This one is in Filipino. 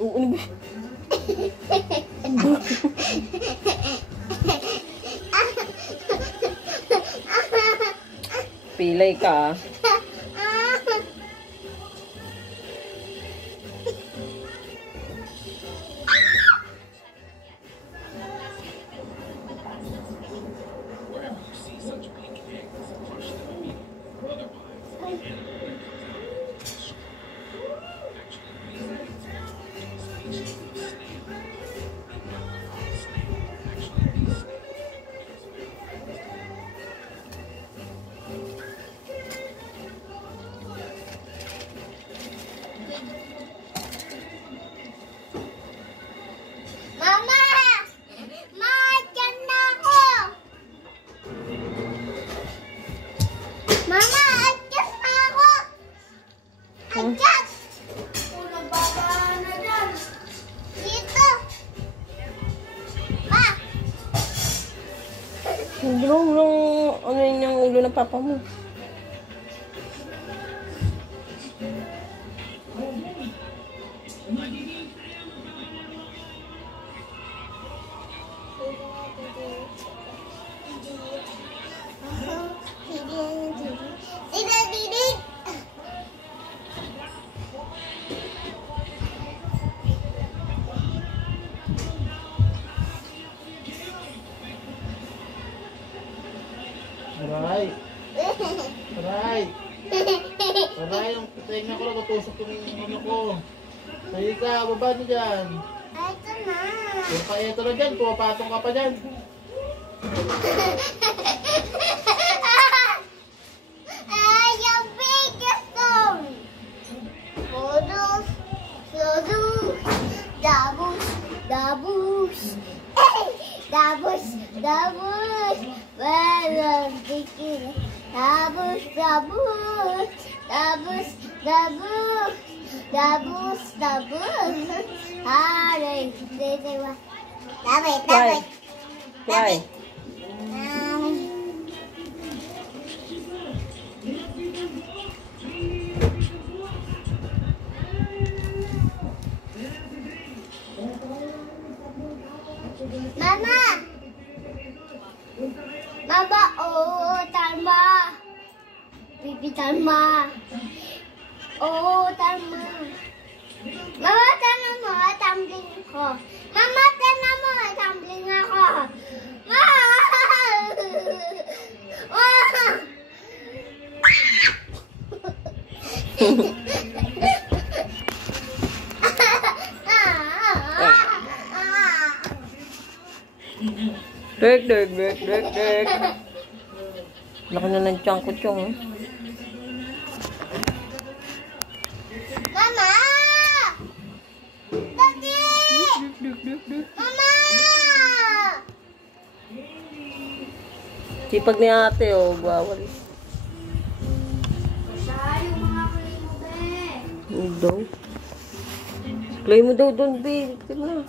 Oo, ano ba? Pilay ka. Bulong-bulong, ano yun yung ulo ng papa mo? Aray! Aray! Aray, ang tenga ko lang, tutusok yung ano ko. Sayo ka, baba na dyan. Ito na. Yung ito na dyan, pumapatong ka pa dyan. Ay, yung biggest one. Modus, sodus, dabus, dabus. Dabus, dabus. Walang tikin. Dabus, dabus. Dabus, dabus. Dabus, dabus. Aray, dito. Dabit, dabit. Why? Mama! Mama, oh, tama. Bibi, tama. Oh, tama. Mama, tama mo, tumbling ko. Mama, tama mo, tumbling ako. Dek. Laki na ng tiyan ko, Chong. Mama! Daddy! Mama! Sipag ni ate, oh. Bawal. Sayang mga kulay mo, be. Ano daw? Play mo daw doon, Bill. Tignan.